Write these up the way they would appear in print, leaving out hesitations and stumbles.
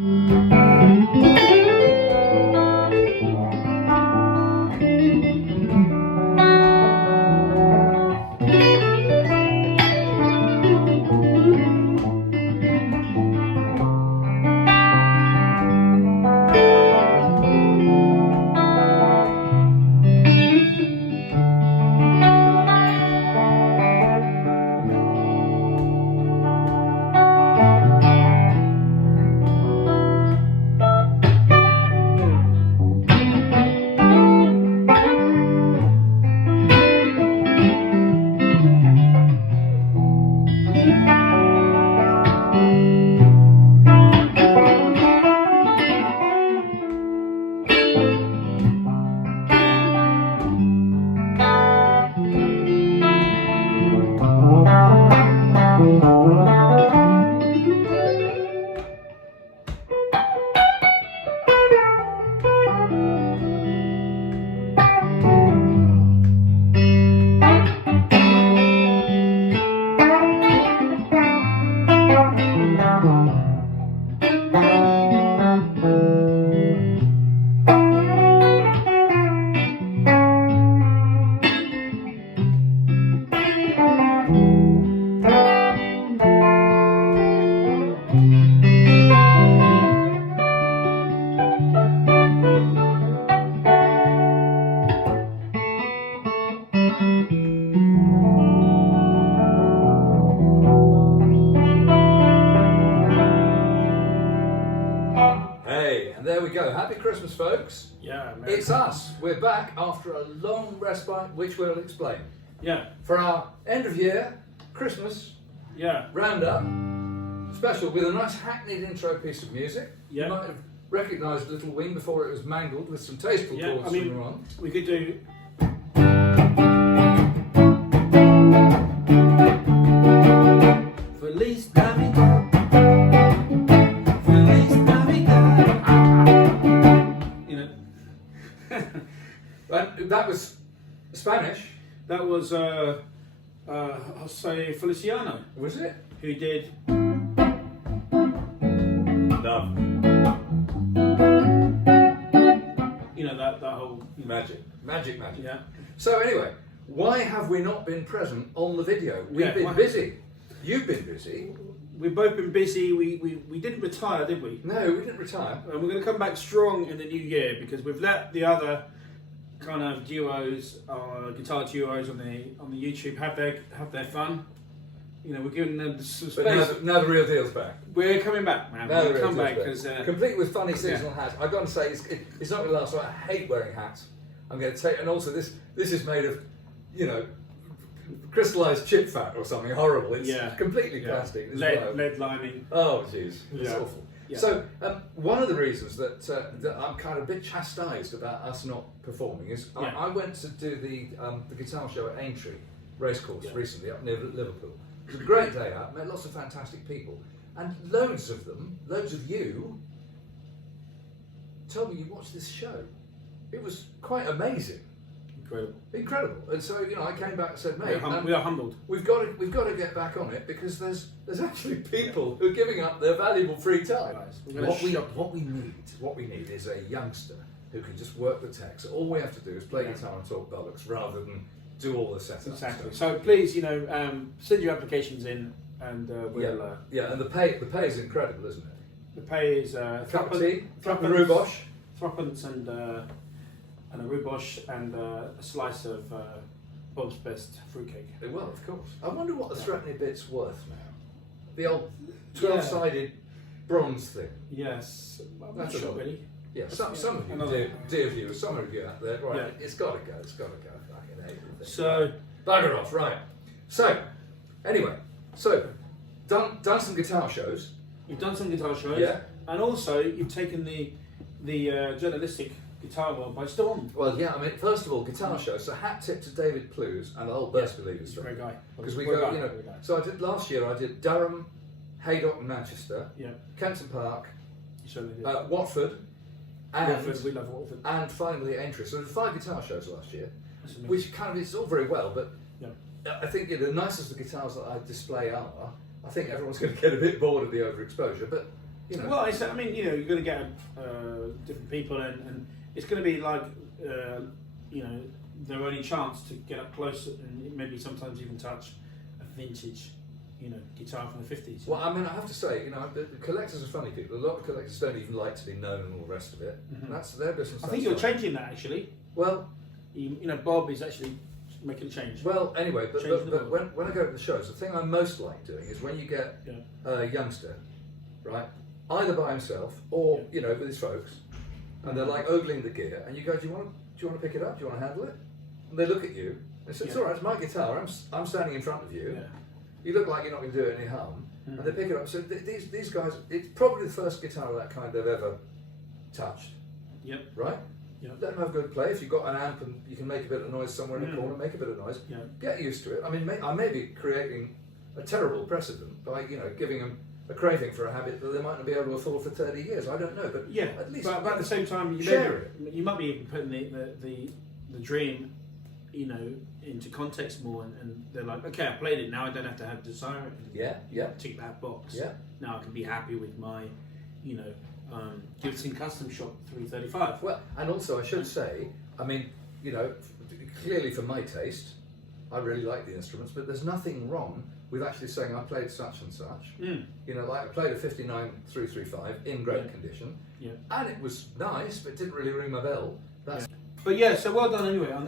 There we go. Happy Christmas, folks. Yeah, it's us. We're back after a long respite, which we'll explain. Yeah. For our end of year, Christmas roundup special with a nice hackneyed intro piece of music. Yeah. You might have recognised Little Wing before it was mangled with some tasteful chords from Ramon. We could do. Feliz Navidad. Feliz Navidad. You know. That was Spanish. That was I'll say Feliciano. Was it? Who did Love. You know that whole Magic. Yeah. So anyway, why have we not been present on the video? We've been busy. You've been busy. We've both been busy. We didn't retire, did we? No, we didn't retire. And we're going to come back strong in the new year because we've let the other kind of duos, guitar duos on the YouTube have their fun. You know, we're giving them some space. But now the real deal's back. We're coming back, man. Now We're the real come deal's back because complete with funny seasonal hats. I've got to say, it's not going to last. I hate wearing hats. I'm going to take, and also this is made of, you know, crystallized chip fat or something horrible. It's completely plastic. Lead lining. Oh, jeez, it's awful. Yeah. So one of the reasons that I'm kind of a bit chastised about us not performing is I went to do the guitar show at Aintree Racecourse recently up near Liverpool. It was a great day out. Met lots of fantastic people, and loads of you, told me you watched this show. It was quite amazing. Incredible. And so, you know, I came back and said, mate, we are humbled. We've got to get back on it because there's actually people who are giving up their valuable free time. What we need is a youngster who can just work the tech. So all we have to do is play guitar and talk bollocks rather than do all the setup. Exactly. So please, you know, send your applications in, and we'll. And the pay is incredible, isn't it? The pay is a cup of tea, rhubarb, threepence and a rhubarb and a slice of Bob's Best fruitcake. Well, of course. I wonder what the threepenny bit's worth now. The old 12-sided bronze thing. Yes, I'm not That's sure really. Yeah, some of you, dear viewers, some of you out there, right? It's got to go. Fucking hate it. So bugger off, right? So anyway, done some guitar shows. You've done some guitar shows, and also you've taken the journalistic guitar world by storm. Well, yeah, I mean, first of all, guitar shows. So hat tip to David Plews and the whole Burst Believers. Great guy. Because we go, you know. So I did last year. I did Durham, Haydock, and Manchester. Yeah. Kempton Park. You certainly did. Watford. And Watford, we love Watford. And finally Aintree. So there were 5 guitar shows last year, which kind of it's all very well, but I think the nice as the guitars that I display are, I think everyone's going to get a bit bored of the overexposure. But You know. Well, I mean, you know, you're going to get different people, and it's going to be like, you know, their only chance to get up close and maybe sometimes even touch a vintage, you know, guitar from the 50s. Well, I mean, I have to say, you know, the collectors are funny people. A lot of collectors don't even like to be known and all the rest of it. Mm-hmm. That's their business. I think you're changing that actually. Well, you know, Bob is actually making a change. Well, anyway, but when I go to the shows, the thing I most like doing is when you get a youngster, right, either by himself or you know with his folks, and they're like ogling the gear, and you go, do you want to pick it up? Do you want to handle it? And they look at you. They say, it's all right. It's my guitar. I'm standing in front of you. Yeah. You look like you're not going to do it any harm, and they pick it up. So these guys, it's probably the first guitar of that kind they've ever touched. Yep. Right. Yep. Let them have good play. If you've got an amp and you can make a bit of noise somewhere in the corner, make a bit of noise. Yeah. Get used to it. I mean, I may be creating a terrible precedent by giving them a craving for a habit that they might not be able to afford for 30 years. I don't know, but at least. But at the same time, you might be even putting the dream, you know, into context more, and they're like, okay, I played it now. I don't have to have desire it. Tick that box. Yeah. Now I can be happy with my, you know. Gibson Custom Shop 335. Well, and also I should say, I mean, you know, clearly for my taste, I really like the instruments, but there's nothing wrong with actually saying I played such and such. You know, like I played a 59 335 in great condition, and it was nice, but it didn't really ring my bell. But yeah, so well done anyway on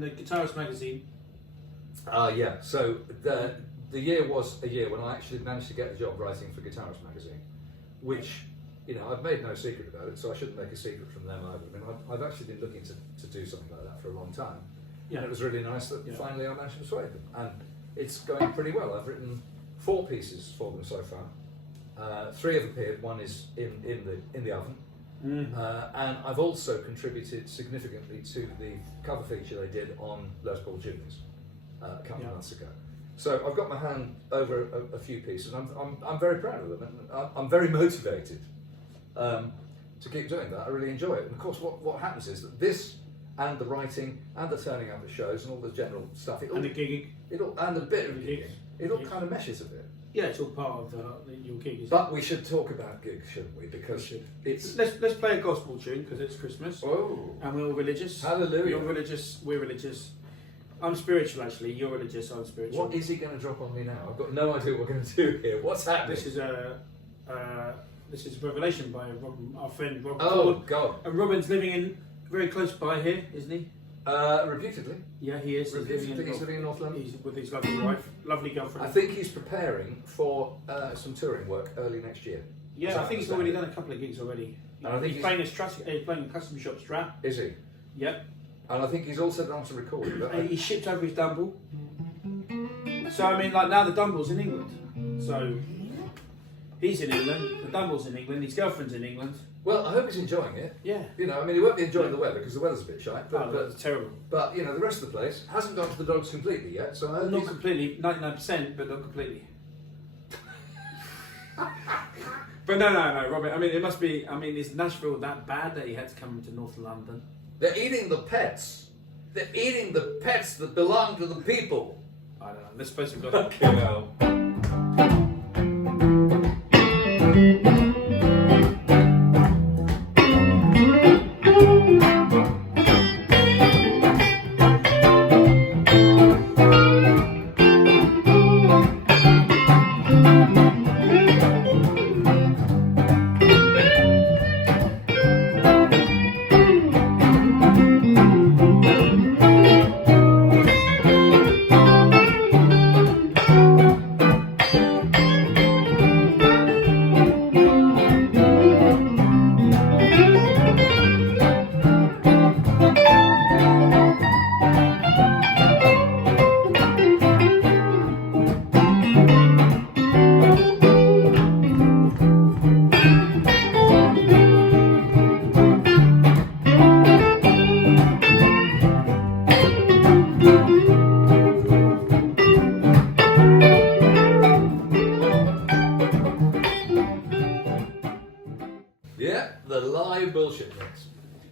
the Guitarist magazine. So the year was a year when I actually managed to get a job writing for Guitarist magazine, which. You know, I've made no secret about it, so I shouldn't make a secret from them either. I mean, I've actually been looking to do something like that for a long time. And it was really nice that finally I managed to persuade them. And it's going pretty well. I've written 4 pieces for them so far. 3 have appeared, 1 is in the oven. And I've also contributed significantly to the cover feature they did on Les Paul Juniors a couple of months ago. So I've got my hand over a few pieces. I'm very proud of them, and I'm very motivated. To keep doing that. I really enjoy it. And of course what happens is that this and the writing and the turning up at shows and all the general stuff and the gigging and a bit of gigging, it all kind of meshes a bit. Yeah, it's all part of your gig. But we should talk about gigs, shouldn't we? Because it's let's play a gospel tune because it's Christmas. Oh, and we're all religious. Hallelujah. You're religious, we're religious. I'm spiritual actually, you're religious, I'm spiritual. What is he going to drop on me now? I've got no idea what we're going to do here. What's happening? This is Revelation by our friend Rob. Oh, God. And Robin's living very close by here, isn't he? Reputedly. Yeah, he is. He's living in North London. He's with his lovely wife, lovely girlfriend. I think he's preparing for some touring work early next year. Yeah, I think he's already done a couple of gigs already. And I think he's playing he's playing a Custom Shop Strat. Is he? Yep. And I think he's also done some recording. He shipped over his Dumble. So I mean, like now the Dumble's in England. So he's in England. The Dumble's in England. His girlfriend's in England. Well, I hope he's enjoying it. Yeah. You know, I mean, he won't be enjoying the weather because the weather's a bit shite. But it's terrible. But you know, the rest of the place hasn't gone to the dogs completely yet. So I hope not completely, 99%, but not completely. But no, Robert. I mean, it must be. I mean, is Nashville that bad that he had to come to North London? They're eating the pets. They're eating the pets that belong to the people. I don't know. Let's play some gospel. Okay, well.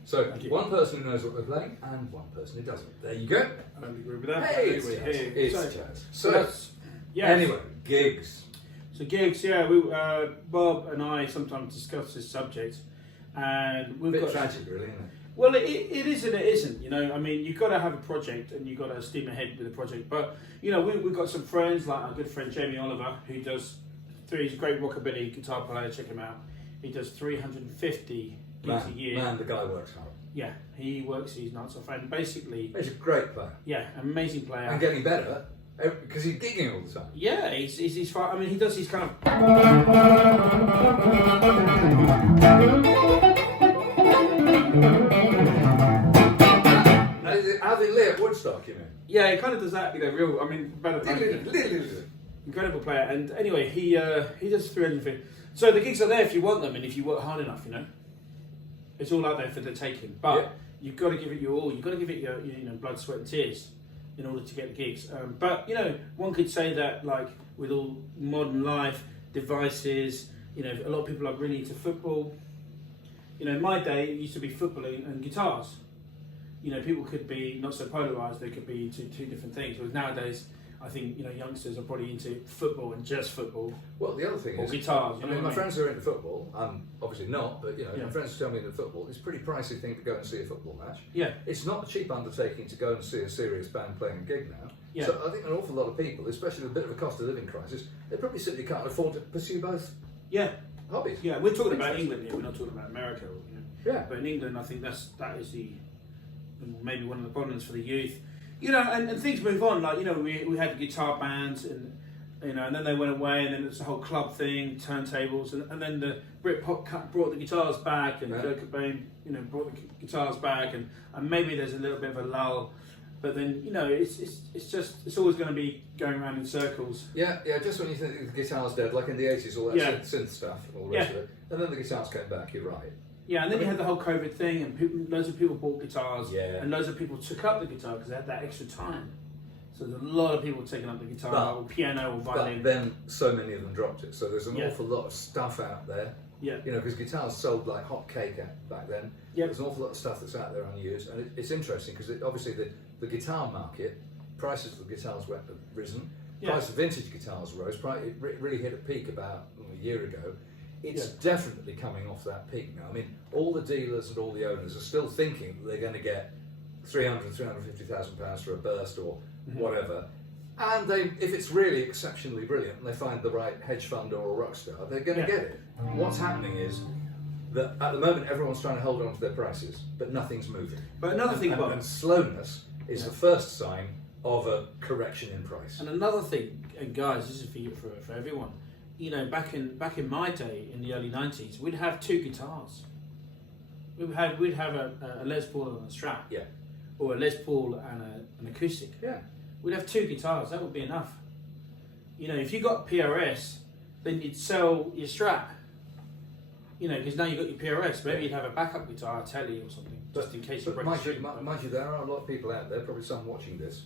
So one person who knows what they're playing and one person who doesn't. There you go. I agree with that. Hey, it's Chaz. So, yes. Anyway, gigs. So gigs, yeah. Bob and I sometimes discuss this subject, and we've got tragic, really, isn't it? Well, it is and it isn't. You know, I mean, you've got to have a project and you've got to steam ahead with the project. But you know, we've got some friends like our good friend Jamie Oliver, who does. He's a great rockabilly guitar player. Check him out. He does 350 gigs a year. Man, the guy works hard. Yeah, he works his nuts off, and basically, He's a great player. yeah, amazing player. And getting better because he's gigging all the time. Yeah, he's fine. I mean, he does his kind of. How did Lee at Woodstock, you mean? Yeah, he kind of does that. You know, real. I mean, better. Incredible player, and anyway, he does 350. So the gigs are there if you want them, and if you work hard enough, you know. It's all out there for the taking, but you've got to give it your all. You've got to give it your blood, sweat, and tears in order to get the gigs. But you know, one could say that like with all modern life devices, you know, a lot of people are really into football. You know, in my day, it used to be football and guitars. You know, people could be not so polarised. They could be into two different things. Whereas nowadays, I think youngsters are probably into football and just football. Well, the other thing or is guitars. I mean, my friends who are into football, obviously not, but Yeah. my friends who tell me into football, it's a pretty pricey thing to go and see a football match. Yeah. It's not a cheap undertaking to go and see a serious band playing a gig now. Yeah. So I think an awful lot of people, especially with a bit of a cost of living crisis, they probably simply can't afford to pursue both Yeah. hobbies. Yeah. We're talking about England here. We're not talking about America. Yeah. But in England, I think that is maybe one of the problems for the youth. You know, and things move on. Like, you know, we had guitar bands, and and then they went away, and then it's a whole club thing, turntables, and then the Britpop brought the guitars back, and Kurt Cobain, brought the guitars back, and maybe there's a little bit of a lull, but then it's always going to be going around in circles. Yeah. Just when you think the guitar's dead, like in the 80s, all that synth stuff, and all the rest of it, and then the guitars came back. You're right. Yeah, and then you had the whole COVID thing, and loads of people bought guitars, and loads of people took up the guitar because they had that extra time. So there's a lot of people taking up the guitar, or piano, or violin. But then so many of them dropped it. So there's an awful lot of stuff out there. Yeah. Because guitars sold like hot cake back then. Yeah. There's an awful lot of stuff that's out there unused, and it's interesting because obviously the guitar market, prices of the guitars have risen. Price of vintage guitars rose. It really hit a peak about a year ago. It's definitely coming off that peak now. I mean, all the dealers and all the owners are still thinking that they're going to get £350,000 for a burst or whatever. And if it's really exceptionally brilliant and they find the right hedge fund or a rock star, they're going to get it. What's happening is that at the moment everyone's trying to hold on to their prices, but nothing's moving. But another thing about slowness is the first sign of a correction in price. And another thing, and guys, this is for everyone. Back in my day, in the early 90s, we'd have two guitars. We'd have a Les Paul and a Strat. Yeah. Or a Les Paul and an acoustic. Yeah. We'd have two guitars. That would be enough. If you got PRS, then you'd sell your Strat. Because now you've got your PRS. Maybe you'd have a backup guitar, a telly or something, just in case you break the string. Mind you, there are a lot of people out there, probably some watching this,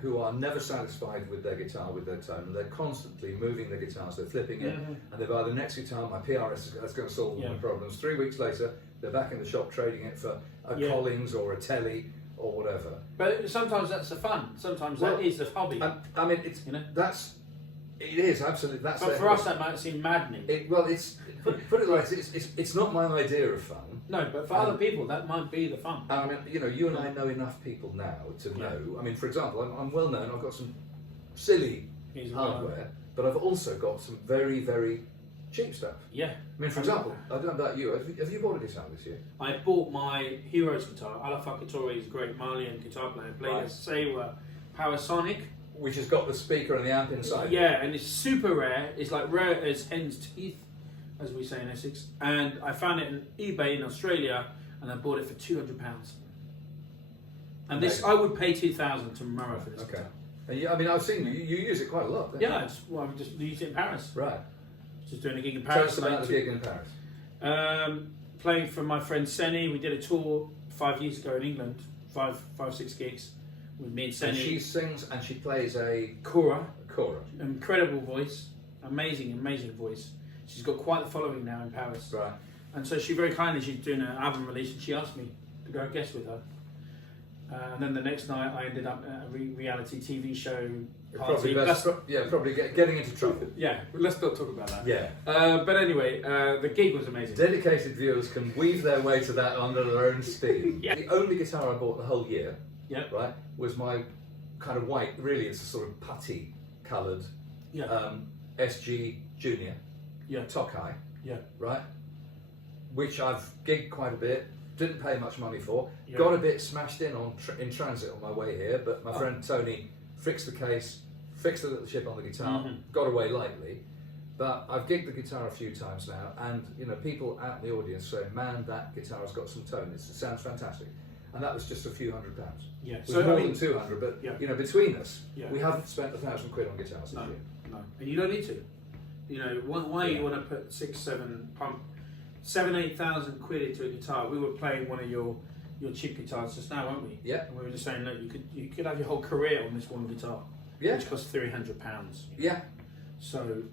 who are never satisfied with their guitar, with their tone, and they're constantly moving their guitars, they're flipping it, and they buy the next guitar, my PRS that's going to solve all my problems. 3 weeks later, they're back in the shop trading it for a Collins or a telly or whatever. But sometimes that's the fun. Sometimes that is the hobby. I mean, it's it is absolutely. But for us, that might seem maddening. Put it like this: it's not my idea of fun. No, but for other people, that might be the fun. I mean, you and I know enough people now to know. I mean, for example, I'm well known. I've got some silly hardware, but I've also got some very, very cheap stuff. Yeah. I mean, for example, I don't know about you. Have you bought a guitar this year? I bought my Heroes guitar. Ala Fakatore is a great Malian guitar player. Played a Sewa Powersonic. Which has got the speaker and the amp inside. Yeah, and it's super rare. It's like rare as hen's teeth, as we say in Essex. And I found it on eBay in Australia, and I bought it for £200. And this, I would pay $2,000 tomorrow for this. Okay. And I've seen you use it quite a lot. Yeah, I just used it in Paris. Right. Just doing a gig in Paris. Tell us about the gig in Paris. Playing for my friend Seni. We did a tour 5 years ago in England. 6 gigs with me and Seni. And she sings and she plays a Cora. Incredible voice. Amazing voice. She's got quite the following now in Paris. Right. And so she very kindly, she's doing an album release, and she asked me to go guest with her. And then the next night I ended up at a reality TV show Probably party. probably getting into trouble. Yeah, let's not talk about that. Yeah. But anyway, the gig was amazing. Dedicated viewers can weave their way to that under their own steam. Yeah. The only guitar I bought the whole year, Yeah. right, was my kind of white, really it's a sort of putty coloured Yeah. SG Junior, Yeah. Tokai, Yeah. right, which I've gigged quite a bit, didn't pay much money for, Yeah. got a bit smashed in in transit on my way here, but my Oh. friend Tony fixed the case, fixed the little chip on the guitar, Mhm. got away lightly. But I've gigged the guitar a few times now, and people out in the audience say, "Man, that guitar has got some tone. It sounds fantastic." And that was just a few £100. Yeah. It was more than 200, but Yeah. Between us, Yeah. we haven't spent £1,000 on guitars this No. year. No, and you don't need to. Why you want to put 8,000 quid into a guitar? We were playing one of your cheap guitars just now, weren't we? Yeah. And we were just saying, look, you could have your whole career on this one guitar, Yeah. which costs £300. Yeah. So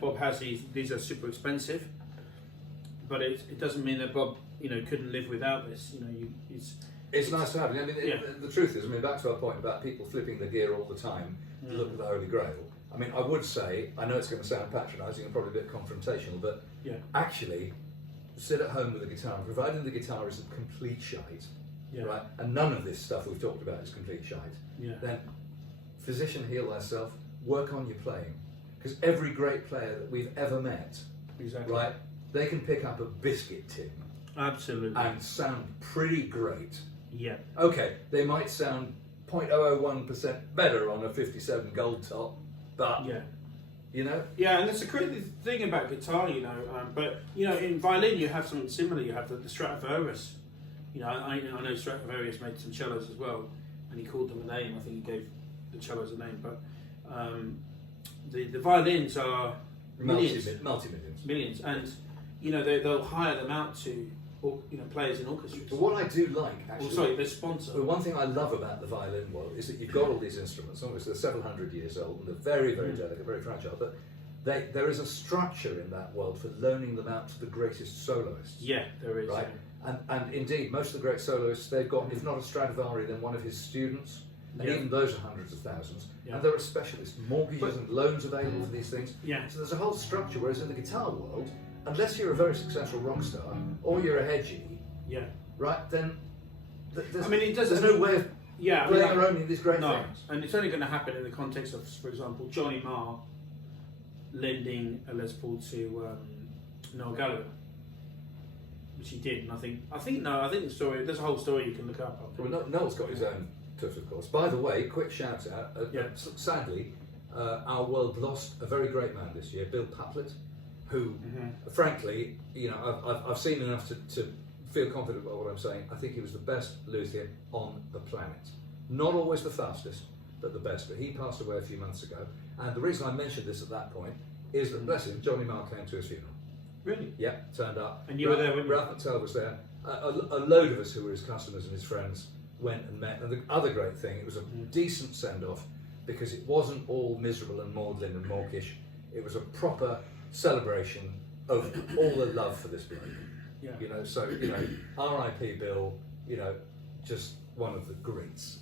Bob has these are super expensive, but it doesn't mean that Bob couldn't live without this. It's nice to have. I mean, Yeah. the truth is, back to our point about people flipping the gear all the time to look at the Holy Grail. I would say, I know it's going to sound patronising and probably a bit confrontational, but Yeah. actually, sit at home with a guitar, providing the guitar isn't complete shite, Yeah. right? And none of this stuff we've talked about is complete shite. Yeah. Then, physician, heal thyself. Work on your playing, because every great player that we've ever met, Exactly. right, they can pick up a biscuit tin Absolutely. and sound pretty great. Yeah. Okay, they might sound 0.001% better on a 57 gold top, but Yeah. Yeah, and that's the crazy thing about guitar, but in violin you have something similar. You have the Stradivarius. I know Stradivarius made some cellos as well, and he called them a name. I think he gave the cellos a name, but the violins are millions, multi-millions. and they'll hire them out to players in orchestras. But what I do like, actually, their sponsor. the one thing I love about the violin world is that you've got all these instruments. Obviously, they're several hundred years old and they're very, very delicate, very fragile. But there is a structure in that world for loaning them out to the greatest soloists. Yeah, there is. Right, and indeed, most of the great soloists, they've got, if not a Stradivari, then one of his students. And even those are hundreds of thousands. Yeah. And there are specialist mortgages and loans available for these things. Yeah. So there's a whole structure, whereas in the guitar world, unless you're a very successful rock star or you're a hedgie, Yeah. right, then there's no way of playing or owning these great No, things. and it's only going to happen in the context of, for example, Johnny Marr lending a Les Paul to Noel Gallagher, which he did. And I think the story. There's a whole story you can look up. Well, Noel's got his own touch, of course. By the way, quick shout out. Sadly, our world lost a very great man this year, Bill Puplett, who, frankly, I've seen enough to feel confident about what I'm saying. I think he was the best luthier on the planet. Not always the fastest, but the best. But he passed away a few months ago. And the reason I mentioned this at that point is that, bless him, Johnny Marr came to his funeral. Really? Yeah, turned up. And you were there, weren't you? Ralph McTell was there. A load of us who were his customers and his friends went and met. And the other great thing, it was a decent send-off because it wasn't all miserable and maudlin and mawkish. It was a proper celebration of all the love for this bloke. Yeah. R.I.P. Bill, just one of the greats.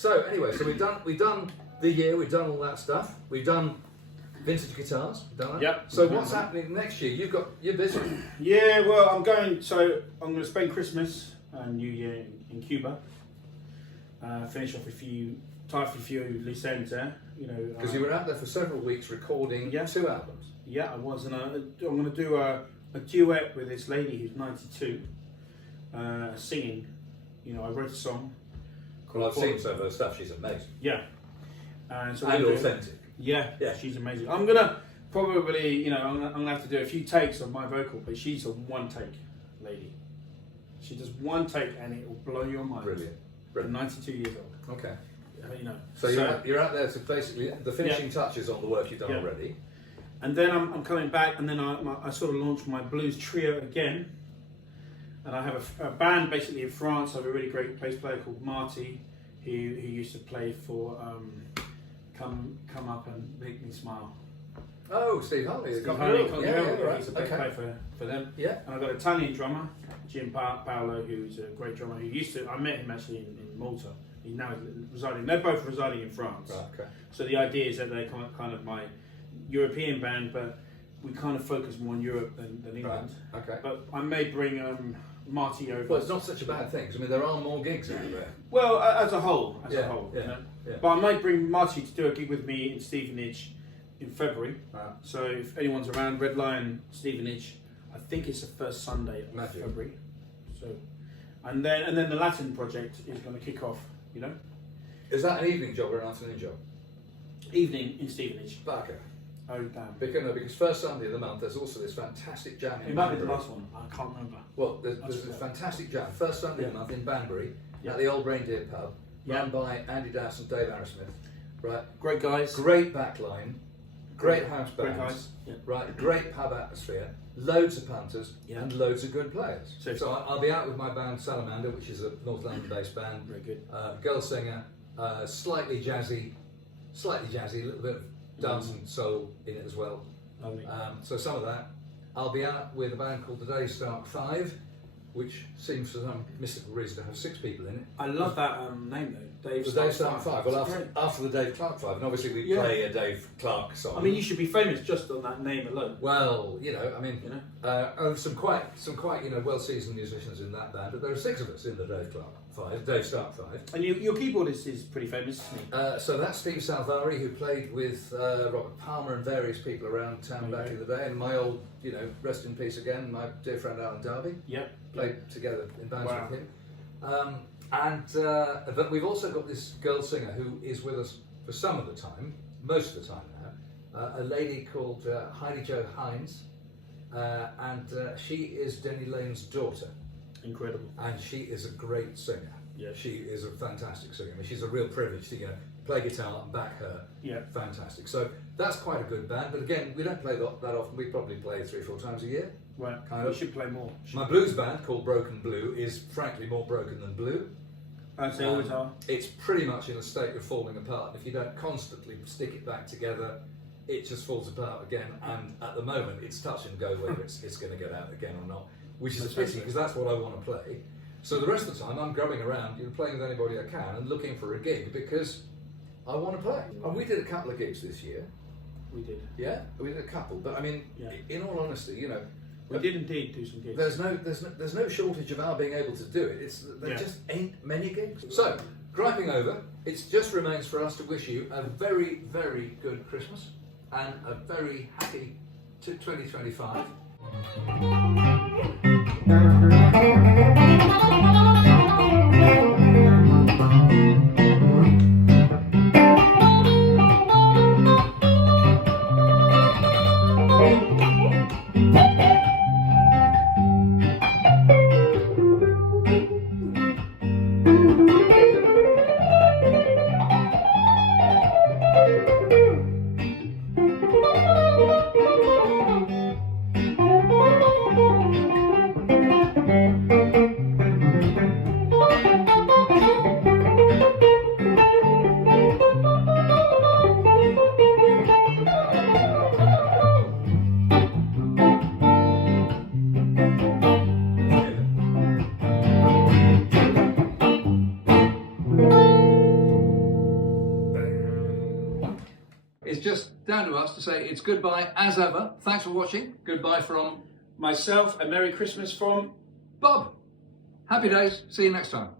So anyway, so we've done the year, we've done all that stuff, we've done vintage guitars, we've done that. Yep. So what's happening next year? You're busy. Yeah, well, I'm going to spend Christmas and New Year in Cuba. Finish off a few loose ends there, you know. Because you were out there for several weeks recording 2 albums. Yeah, I was, and I'm going to do a duet with this lady who's 92, singing. You know, I wrote a song. Well, I've seen some of her stuff. She's amazing. Yeah. And authentic. Yeah, she's amazing. I'm gonna probably, you know, I'm gonna have to do a few takes of my vocal, but she's a one take lady. She does one take and it will blow your mind. Brilliant. 92 years old. Okay. You know. So you're out there to basically the finishing touches on the work you've done already. And then I'm coming back, and then I sort of launched my blues trio again. And I have a band basically in France. I have a really great bass player called Marty, who used to play for Come Up and Make Me Smile. Oh, Steve Harley. He's a bass player for them. Yeah. And I've got an Italian drummer, Jim Paolo, who's a great drummer. I met him actually in Malta. He's now residing. They're both residing in France. Right, okay. So the idea is that they're kind of my European band, but we kind of focus more on Europe than England. Right. Okay. But I may bring Marty over. Well, it's not such a bad thing. 'Cause, I mean, there are more gigs out there. Well, as a whole. Yeah. You know? But I might bring Marty to do a gig with me in Stevenage in February. Right. So if anyone's around, Red Lion, Stevenage, I think it's the first Sunday of February. So, and then the Latin project is going to kick off. You know. Is that an evening job or an afternoon job? Evening in Stevenage. Okay. Oh damn. Because first Sunday of the month there's also this fantastic jam in It might be the Banbury. last one. I can't remember. Well, there's this fantastic jam first Sunday of the month in Banbury at the Old Reindeer Pub, run by Andy Dass and Dave Arrowsmith. Right. Great guys. Great backline. Great house band. Great guys. Yeah. Right. Great pub atmosphere. Loads of punters and loads of good players. So I'll be out with my band Salamander, which is a North London-based band. Very good. Girl singer, slightly jazzy, a little bit of dance and soul in it as well. Lovely. So some of that. I'll be out with a band called the Daystart 5, which seems for some mystical reason to have 6 people in it. I love that name though. The Daystart 5. Well, after the Dave Clark 5, and obviously we play a Dave Clark song. I mean, you should be famous just on that name alone. Well, you know, I mean, some quite well-seasoned musicians in that band, but there are 6 of us in the Dave Clark 5, Daystart 5. And your keyboardist is pretty famous, isn't he? So that's Steve Salvari, who played with Robert Palmer and various people around town back in the day, and my old, rest in peace again, my dear friend Alan Darby. Yep. Played together in bands with him. But we've also got this girl singer who is with us for some of the time, most of the time now, a lady called Heidi Jo Hines, and she is Denny Lane's daughter. Incredible. And she is a great singer. Yeah. She is a fantastic singer. I mean, she's a real privilege to play guitar and back her. Yeah. Fantastic. So that's quite a good band. But again, we don't play that often. We probably play 3 or 4 times a year. Right. We should play more. My blues band, called Broken Blue, is frankly more broken than blue. As they always are. It's pretty much in a state of falling apart. If you don't constantly stick it back together, it just falls apart again. And at the moment, it's touch and go whether it's going to get out again or not, which is a pity because that's what I want to play. So the rest of the time, I'm grubbing around, playing with anybody I can and looking for a gig because I want to play. And we did a couple of gigs this year. We did. Yeah, we did a couple. But I mean, in all honesty, we did indeed do some gigs. There's no shortage of our being able to do it. There just ain't many gigs. So, griping over, it just remains for us to wish you a very, very good Christmas and a very happy 2025. it's just down to us to say it's goodbye as ever. Thanks for watching. Goodbye from myself, and Merry Christmas from Bob. Happy days. See you next time.